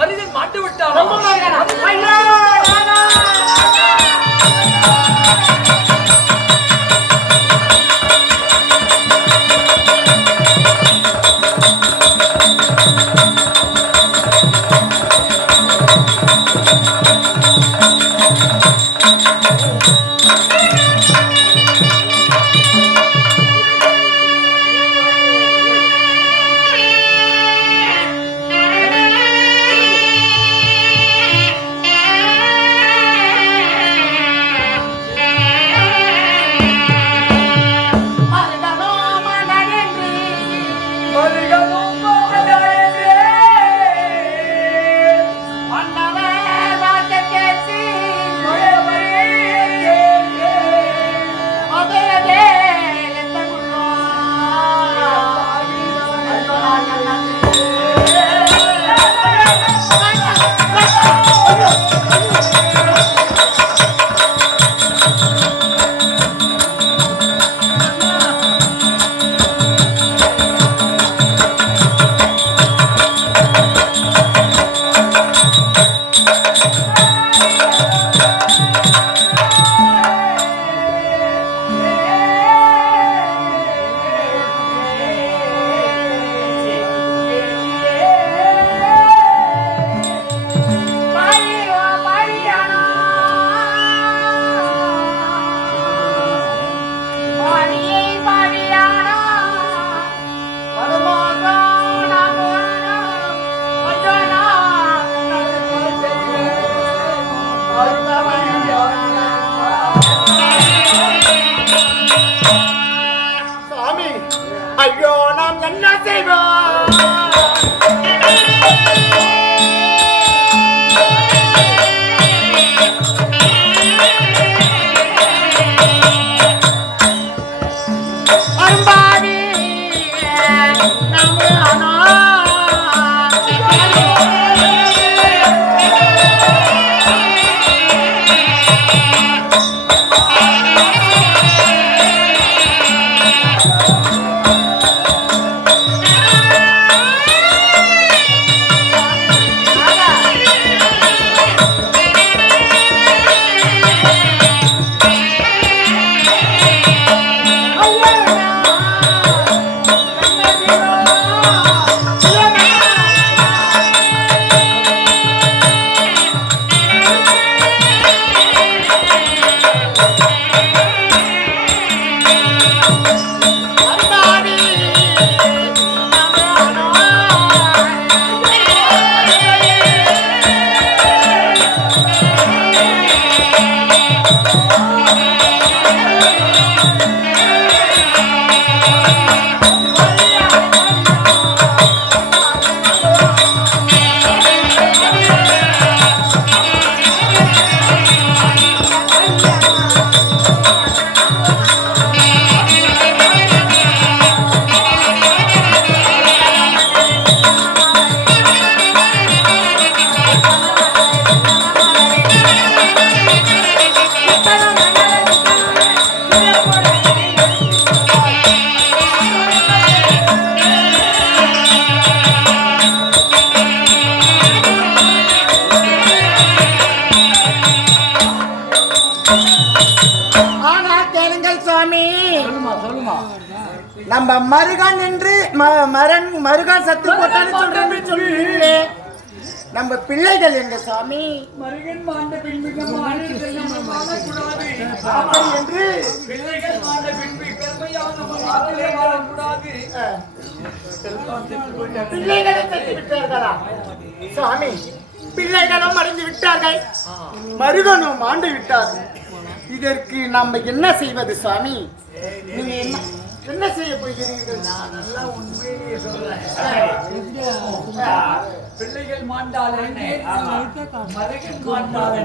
மனிதன் மாட்டு விட்டான். ஐயோ நாம் என்ன செய்வோம்? அம்பாடி நாம ஆனா நம்ம மருகான் என்று மருகான் சத்து போட்டான்னு சொல்றேன்னு சொல்லு. நம்ம பிள்ளைகள் எங்க சாமி மருகன் மாண்ட பின்பு என்று பிள்ளைகள் மாண்ட பின்பு பெருமையாக வாழக்கூடாது. பிள்ளைகளை செத்து விட்டார்களா சாமி? பிள்ளைகளும் மறைந்து விட்டார்கள், மருகனும் ஆண்டு விட்டார். இதற்கு நம்ம என்ன செய்வது சாமி? நீங்க என்ன செய்ய போகிறீர்கள்? நான் நல்லா உண்மையிலேயே சொல்றேன். பிள்ளைகள் மாண்டால் மருகன் மாண்டால்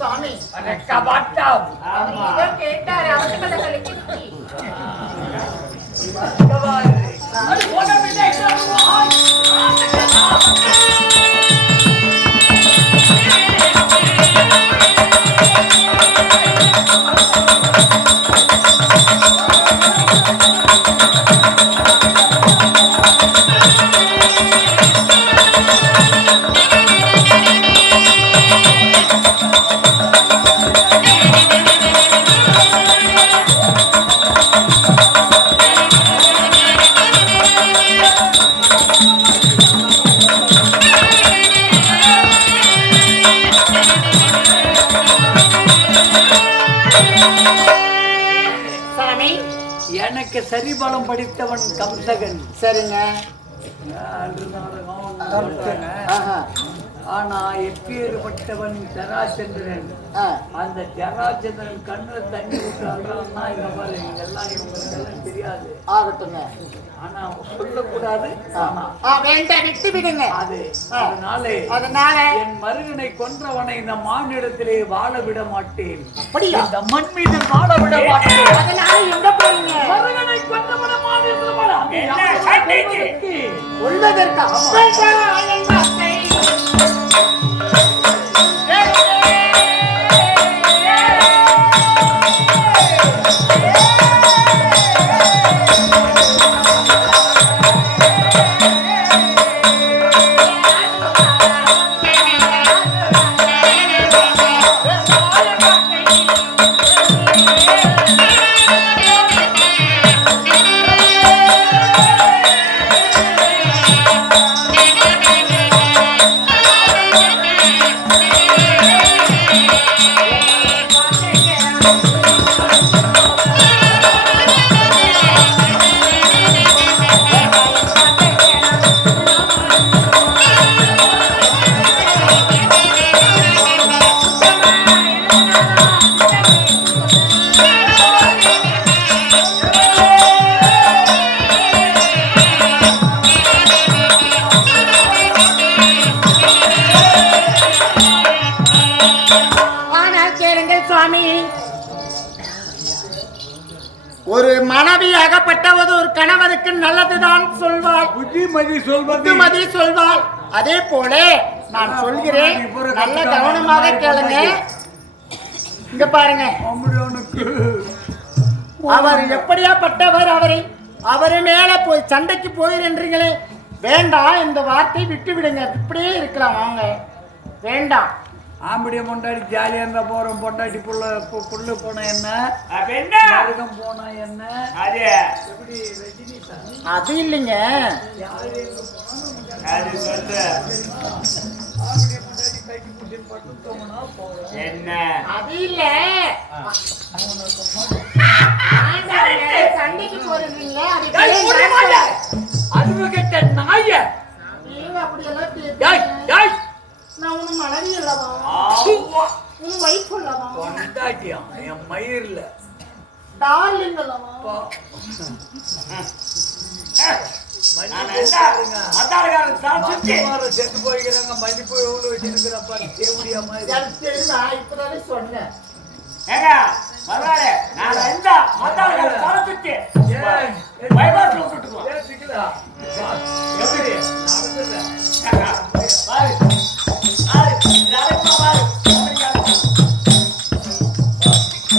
சாமி கேட்டாரு கலிபலம் படித்தவன் கம்சகன். சரிங்க. அன்று நாடகம். ஆனா எப்பேற்பட்டவன் ஜராச்சந்திரன். அந்த ஜராச்சந்திரன் கண்ணுல தண்ணி விட்டால்தான் இந்த மாதிரி எல்லாம் இவங்களுக்கு எல்லாம் தெரியாது. ஆகட்டுங்க. ஆனா சொல்லக்கூடாது. வேண்டாம், விட்டு விடுங்க. அதனால என் மருகனை கொன்றவனை இந்த மானிடத்திலே வாழ விட மாட்டேன். அப்படியா? இந்த மண் மீது வாழ விட மாட்டேன். அதனால எங்க போறீங்க? மருகனை கொன்றவனை மானிடத்தில் வாழ உள்ளதற்கா? ஒரு மனைவி அகப்பட்டவது ஒரு கணவனுக்கு நல்லதுதான் சொல்வாள், புத்திமதி சொல்வாள். அதே போல நான் சொல்கிறேன், நல்ல கவனமாக கேளுங்க. இங்க பாருங்க, அவர் எப்படியாப்பட்டவர்? அவரு மேல போய் சண்டைக்கு போயிருந்தீங்களே, வேண்டாம். இந்த வார்த்தை விட்டு விடுங்க, இப்படியே இருக்கலாம். வாங்க, வேண்டாம். ஆம்படிய பொண்டாடி ஜாலியா இருந்தா போறோம். பொண்டாட்டி புள்ள போன என்ன, நரகம் போனா என்ன, எப்படி ரஜினி அது இல்லைங்க. அது இல்ல, சண்டைக்கு போறீங்க. அறிவு கெட்ட நாய, அப்படி எல்லாம் நான் உன் மனைவி இல்லவா, உன் வைஃப் இல்லவா, பொண்டாட்டியா என் மயிர்ல டார்லிங் இல்லவா. செத்து போய்க்கிறாங்க. மதிப்பு எவ்வளவு வச்சிருக்கிறப்பா தேவடியா மாதிரி தெரியுமா? இப்பதானே சொன்னேன்.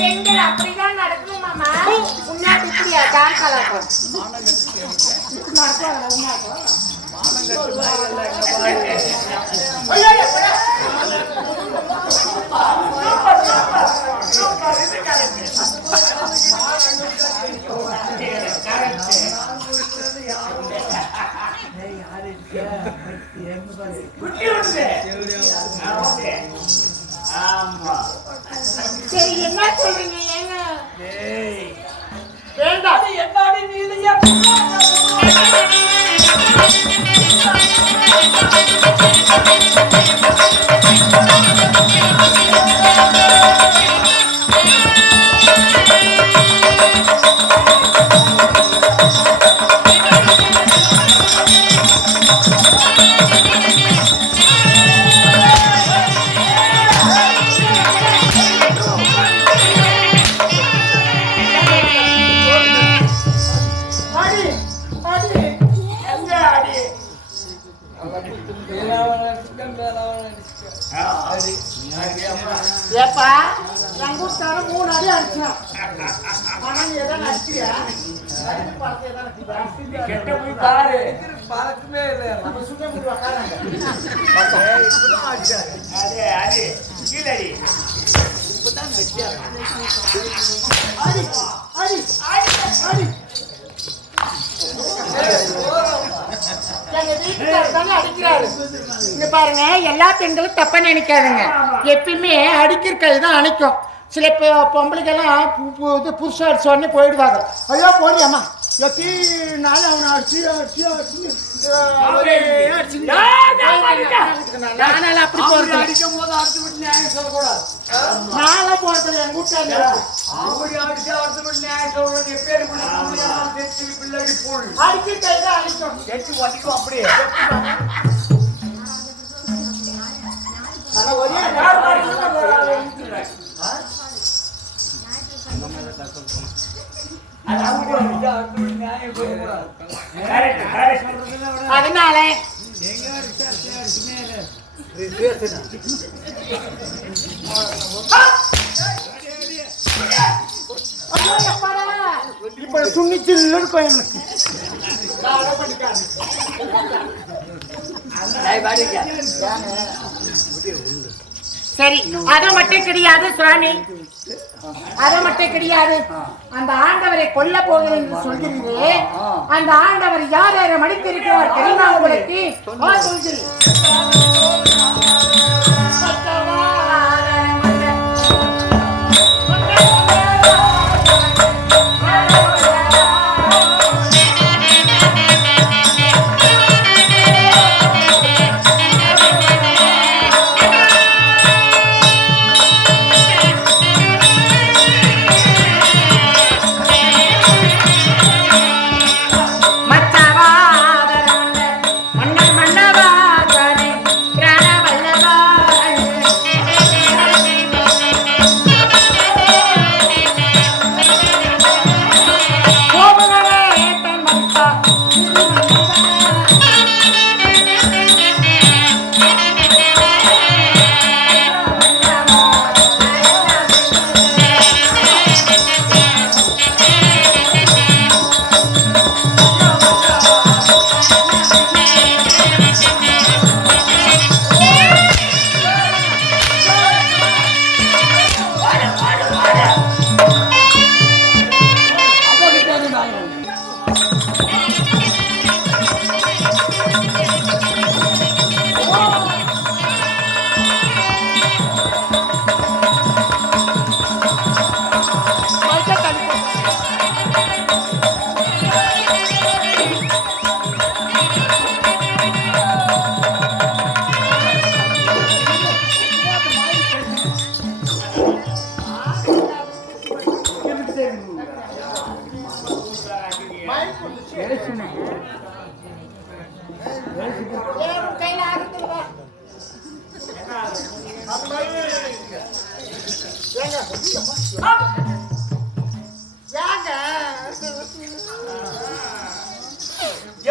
பெண்கள் அப்படிதான் நடக்கும் மாமா. உன்னாட்டு இப்படியா தான் கலக்கும் சரி, என்ன சொல்றீங்க? ஏங்க வேண்டாம், என்னாடி நீலையா ஏப்பா, ரங்கூட்டார 3 அடி அடிச்சான். ஆனா நீ எதாவது அடிச்சியா? கெட்ட போய் பாரு, பழக்கமே இல்லை. நம்ம சும்மா போய் உட்காராங்க. பாருங்க, எல்லா பெண்களும் தப்பா நினைக்காதுங்க. எப்பயுமே அடிக்கிற கை தான் அணைக்கும். சில பொம்பளைக்கெல்லாம் புருஷன் அடிச்ச உடனே போயிடுவாங்க. ஐயோ போறியாமா, எத்தனால அவனை அடிச்சு அப்படி போறது அடிக்கும் போது அடுத்து விட்டு நியாயம் சொல்லக்கூடாது. நாளை போறதுல என் கூட்டாங்க அப்படி அடிச்சு அடுத்து விட்டு நியாயம் சொல்றது எப்பேரு பிள்ளைடி போல் அடிச்சு கைதான் அடிக்கும் எட்டு வடிக்கும் அப்படியே ஆனா ஒரே அதனால இப்ப சுண்ணிச்சு இருக்கும் சரி அது மட்டும் கிடையாது சுவாமி, அது மட்டும் கிடையாது. அந்த ஆண்டவரை கொல்ல போகிறேன் என்று சொல்கிறீர்களே, அந்த ஆண்டவர் யார் யாரை மடித்திருக்கிறார் தெரியுமா உங்களுக்கு? சொல்கிறேன்.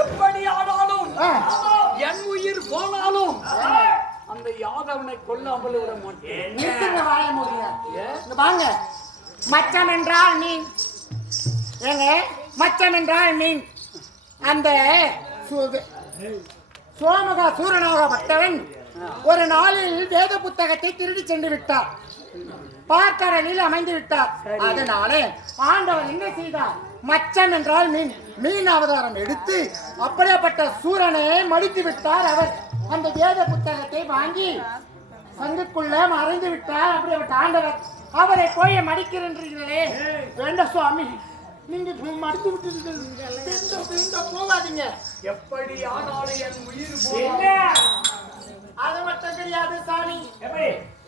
எப்படி ஆனாலும் என் உயிர் போனாலும் அந்த யாதவனை கொல்லாமல் விட மாட்டேன். வாங்க, மச்சம் என்றால் நீ ஏங்க, மச்சம் என்றால் நீ அந்த சோமகா சூரனாகப்பட்டவன் ஒரு நாளில் வேத புத்தகத்தை திருடி சென்று விட்டார். பார்க்கடலில் அமைந்து விட்டார். அதனால ஆண்டவர் என்ன செய்தார்? மச்சம் என்றால் மீன், மீன் அவதாரம் எடுத்து அப்படியேப்பட்ட சூரனை மடித்து விட்டார். அவர் அந்த வேத புத்தகத்தை வாங்கி சங்குக்குள்ள மறைந்து விட்டார். அப்படியேப்பட்ட ஆண்டவர் அவரை போய் மடிக்கிறீர்களே, வேண்டாம் சுவாமி, நீங்க மடித்து விட்டு போகாதீங்க. எப்படி ஆனாலும் என் உயிர் அது மட்டும் கிடையாது சாமி,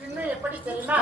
இன்னும் எப்படி தெரியுமா?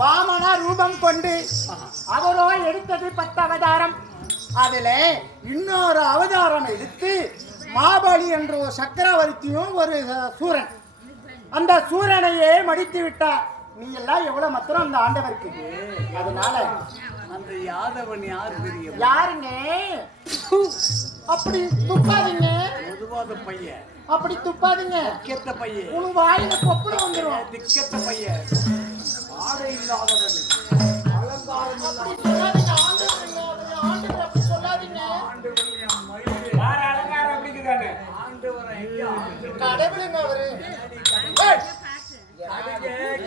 வாமன ரூபம் கொண்டு அவரோ எடுத்தது 10 அவதாரம். அதுல இன்னொரு அவதாரம் எடுத்து மாபலி என்ற ஒரு சக்கரவர்த்தியும் ஒரு சூரன், அந்த சூரனையே மடித்து விட்டார். நீ எல்லாம் எவ்வளவு மாத்திரம் அந்த ஆண்டவருக்கு. அதனால அந்த யாதவன் யார் தெரியும்? யாருங்க? அப்படி துப்பாதீங்க. பொதுவாத பையன். அப்படி துப்பாதீங்க. கெட்ட பையன். உன் வாயில கொப்பள வந்துரும். திக்கெட்ட பையன். ஆடை இல்லாதவன். அலங்காரம் அப்படி சொல்லாதீங்க. ஆண்டவர் அப்படி சொல்லாதீங்க. யார அலங்காரம் அப்படிங்குதானே? ஆண்டவரை கடவுளுங்க அவரு.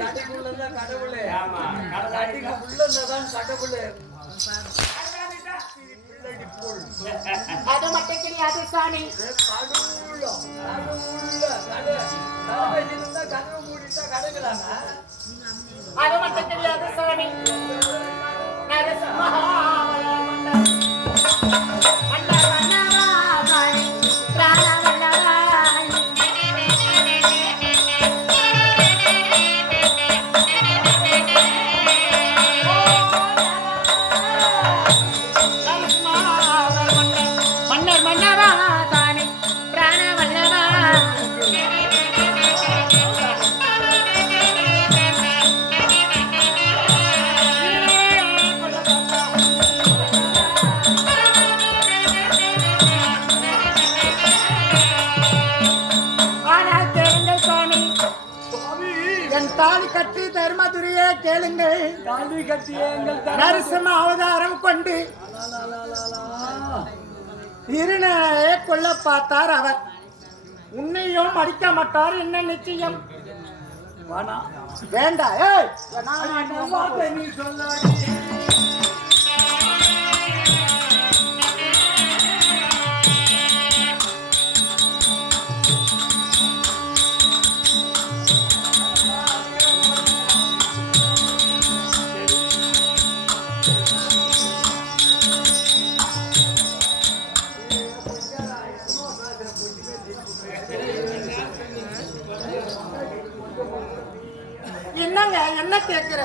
கடவுள்தான் கடவுளே. ஆமா. கடவுளுக்கு உள்ளதான் கடவுளே. அது மட்டும் கிடையாது சாமி. அது மட்டும் கிடையாது சாமி. தாலி கட்டி தர்மதுரையே கேளுங்கள். தாலி கட்டியே எங்கள் நரசிம்ம அவதாரம் கொண்டு இருணையே கொல்ல பார்த்தார் அவர். உன்னையும் அடிக்க மாட்டார் என்ன நிச்சயம்? வேண்டாம். நீ சொல்ல என்னங்க என்ன கேக்குற?